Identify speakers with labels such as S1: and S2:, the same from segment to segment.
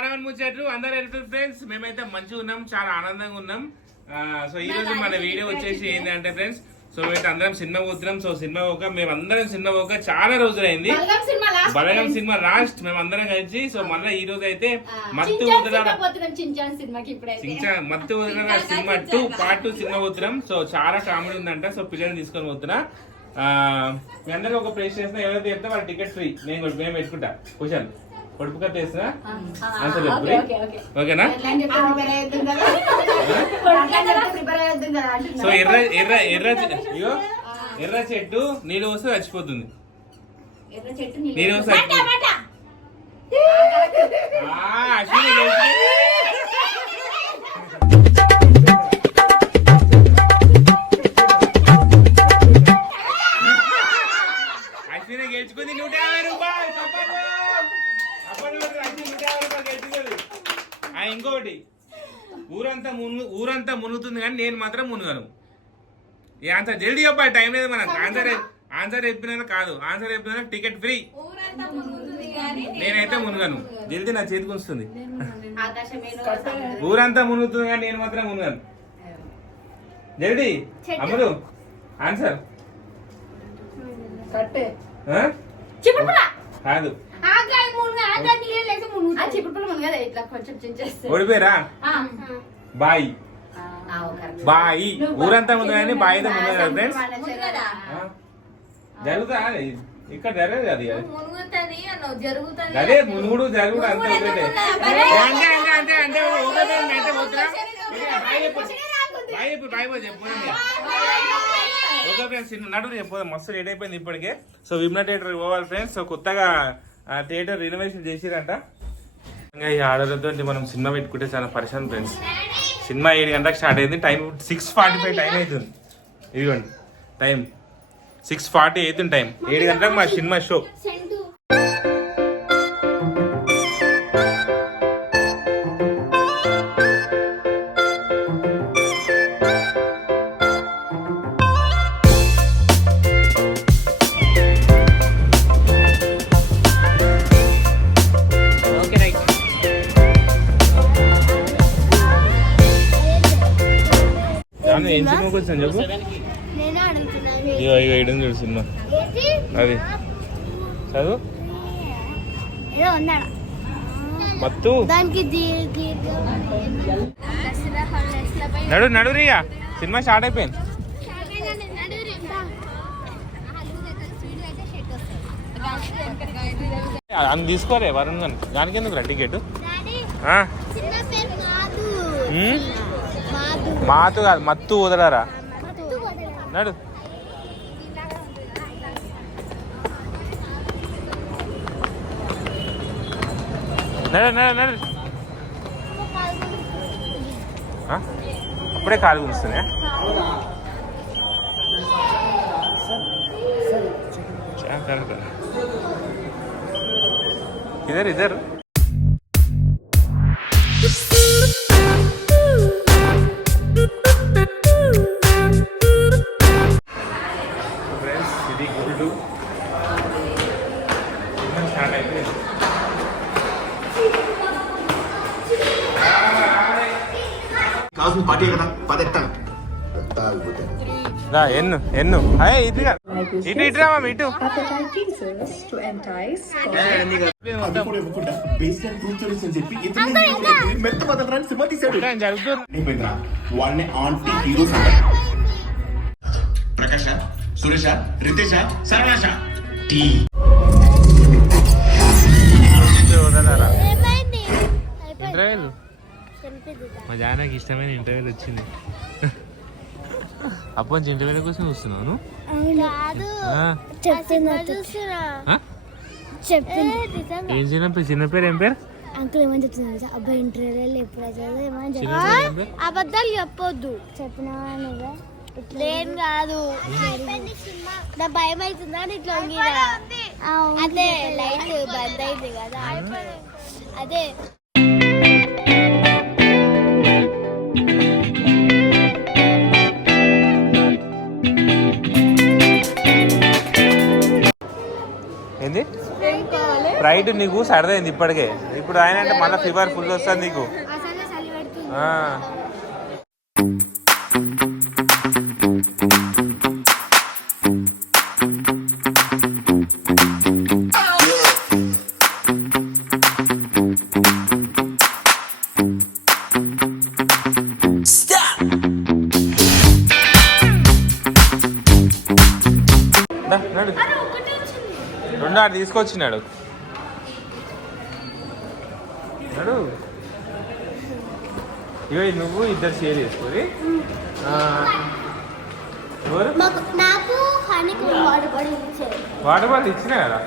S1: బాడవన్ ముచ్చట్లు అందరు ఎట్లా ఫ్రెండ్స్ మేమైతే మంచిగా ఉన్నాం చాలా ఆనందంగా ఉన్నాం. సో ఈ రోజు మన వీడియో వచ్చేసి ఏంటంటే ఫ్రెండ్స్ సో మేము అందరం సినిమా పోతున్నాం సో సినిమా పోక మేము అందరం సినిమా పోక చాలా రోజులైంది.
S2: Balagam cinema last
S1: Balagam cinema last మేము అందరం కలిసి సో మళ్ళీ ఈ రోజు అయితే
S2: Mathu
S1: Vadala Mathu Vadala cinema two part two cinema పోతున్నాం. సో చాలా కామెడీ ఉందంట సో పిల్లల్ని తీసుకొని పోతున్నా. మీ అందరూ ఒక ప్లేస్ చేసిన ఎవరైతే చెప్తే వాళ్ళ టికెట్ ఫ్రీ నేను మేము పెట్టుకుంటా. క్వశ్చన్ పొడుపు కథ ఆన్సర్
S2: ఓకే
S1: చెప్పు ఓకేనా సో ఎర్ర ఎర్ర ఎర్ర ఇగో ఎర్ర చెట్టు నీళ్ళు వస్తే చచ్చిపోతుంది.
S2: ఎర్ర చెట్టు
S1: నీళ్ళు
S2: నీళ్ళు
S1: వస్తే ఊరంతా మునుగు ఊరంతా మునుగుతుంది కానీ నేను మాత్రం మునుగను. ఈ ఆన్సర్ జల్దీ చెప్పాలి టైం లేదు మనకు. ఆన్సర్ ఆన్సర్ చెప్పినా కాదు. ఆన్సర్ చెప్పినా టికెట్ ఫ్రీ.
S3: ఊరంతా మునుగుతుంది కానీ
S1: నేనైతే మునుగను. జల్దీ నా చేతికి వస్తుంది.
S2: ఆకాశమేను
S1: ఊరంతా మునుగుతుంది కానీ నేను మాత్రం మునుగను. జల్దీ అమ్ములు ఆన్సర్. కాదు.
S2: ఇట్లా కొంచెం
S1: ఓడిపోయారా. బాయ్. బాయి. ఊరంతా ముందు కానీ బాయి ముందు కదా ఫ్రెండ్స్ జరుగుతా అది? ఇక్కడ జరగదు అది. అది. మునుగుడు జరుగుడు అంతే? అంతే అంతే అంతే అంతే. ఒకటే ఫ్రెండ్ అయితే పోతున్నా బాయ్ చెప్పు. బాయ్ చెప్పు బాయ్ పోయి చెప్పు ఓకే ఫ్రెండ్స్ నడు చెప్పు మస్తు లేట్ అయిపోయింది ఇప్పటికే. సో విమ్నా థియేటర్ పోవాలి ఫ్రెండ్స్ సో కొత్తగా థియేటర్ రినోవేషన్ చేసిరంట? ఇంకా ఈ ఆర్డర్తో మనం సినిమా పెట్టుకుంటే చాలా పరిశాన్ ఫ్రెండ్స్ సినిమా ఏడు గంటలకు స్టార్ట్ అయింది. Time six forty five time అవుతుంది. ఇదిగోండి. టైం. సిక్స్ ఫార్టీ అవుతుంది టైం. ఏడు గంటలకు మా సినిమా షో ఏం సినిమాకి వచ్చాను చెప్పు. ఇగో ఇగో ఇడం చూడు సినిమా. అది. చదువు. మత్తు. నడు నడు రియా. సినిమా స్టార్ట్ అయిపోయింది. అని తీసుకోరే వరుణ్ గాని. దానికి ఎందుకు రా టికెట్ మాతు కాదు మత్తు వదలరా? నడు. నడు నడు నడు. అప్పుడే కాలు గుంచుతున్నాయా చా, కరెక్ట్. ఇద్దరు ఇద్దరు.
S4: కదా?
S1: రా ఎన్ను ఎన్ను. అయ్యే ఇటు. ఇటు ఇటు రామా ఇటు.
S4: వాళ్ళని ఆంటీ హీరోస్ ప్రకాశ సురేష రితేష సర్వాష టీ.
S1: మా జానకి ఇష్టమైన ఇంటర్వ్యూలు వచ్చింది అప్పటి నుంచి ఇంటర్వ్యూల కోసం చూస్తున్నాను ఏం చిన్న పేరు? చిన్న పేరు ఏం పేరు?
S5: అంకుల్ ఏమని చెప్తున్నా తెలుసా? అబ్బాయి ఇంటర్వ్యూలో ఎప్పుడు అవుతుందో అబద్ధాలు చెప్పొద్దు. చెప్పినావా నువ్వే? నేను కాదు. నా భయం అవుతుందా? ఇట్లా. అదే లైట్ బంద్ అయింది కదా. అదే.
S1: ఏంది? ఫ్రై నైట్ నీకు సరదైంది ఇప్పటికే. ఇప్పుడు ఆయన అంటే మళ్ళీ ఫీవర్ ఫుల్ వస్తుంది నీకు. నడు. రెండు ఆడు తీసుకొచ్చినాడు. నడు. ఇగో నువ్వు ఇద్దరు షేర్
S5: హనీకు వాటర్ బాటిల్
S1: ఇచ్చినా కదా?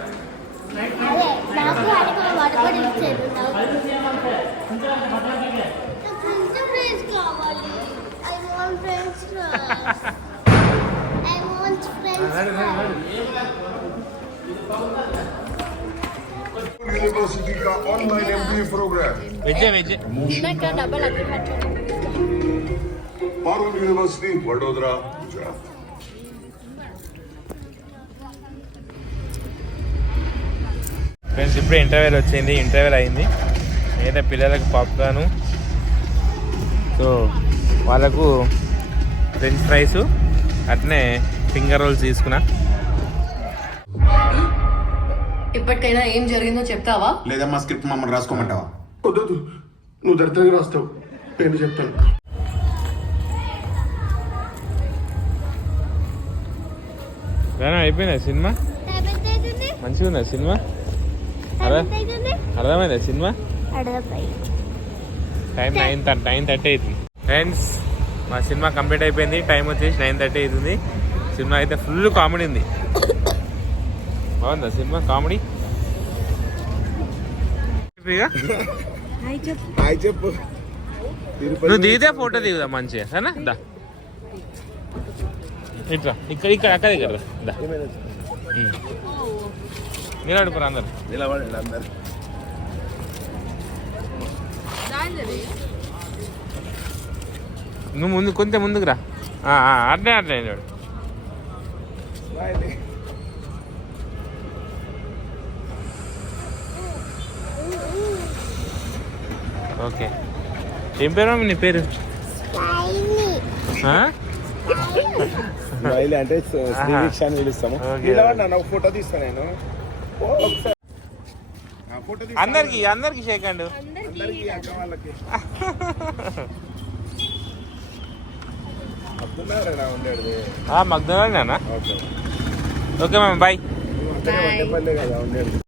S6: यूनिवर्सिटी का online MBA programme
S1: వెజ్జే వెజ్జే
S6: Parul university Vadodara Gujarat
S1: friends ఇప్పుడే ఇంటర్వెల్ వచ్చింది ఇంటర్వెల్ అయింది మిగతా పిల్లలకు పాప్కార్న్ సో వాళ్ళకు ఫ్రెంచ్ ఫ్రైస్ అట్నే ఫింగర్ రోల్స్ తీసుకున్నా
S7: ఇప్పటికైనా ఏం జరిగిందో చెప్తావా?
S4: లేదమ్మా స్క్రిప్ట్ మమ్మల్ని రాసుకోమంటావా?
S6: వద్దు నువ్వు దరిద్రంగా రాస్తావు. నేను చెప్తాను.
S1: రానా అయిపోయిందా సినిమా? మంచిగా ఉందా సినిమా? అర్థమైందా?
S5: Cinema?
S1: Time nine nine thirty అవుతుంది. ఫ్రెండ్స్ మా సినిమా కంప్లీట్ అయిపోయింది. టైం వచ్చేసి నైన్ థర్టీ అవుతుంది. సినిమా అయితే ఫుల్ కామెడీ ఉంది. బాగుందా సినిమా కామెడీ
S6: హాయ్ చెప్పు
S1: నువ్వు దిగితే ఫోటో దిగుదా మంచిగా సరేనా దా ఇట్లా ఇక్కడ ఇక్కడ అక్క దగ్గర రా. దా ఉమ్. నిలబడిపోరు అందరు
S6: నిలబడండి అందరు
S1: నువ్వు ముందు కొంచెం ముందుకు రా ఆ, ఆ, అట్లే అట్లే నిలబడు. ఓకే ఏం పేరు నీ పేరు?
S8: స్మైల్ అంటే శ్రీవీక్ష అని పిలుస్తాము. ఫోటో నేను.
S1: అందరికి అందరికి షేక్ హ్యాండ్
S8: అందరికీ అక్క వాళ్ళకి. అబ్దుల్లా ఉండేది?
S1: మగ్ధనా
S8: ఓకే. Okay ma'am bye. ఉండేది.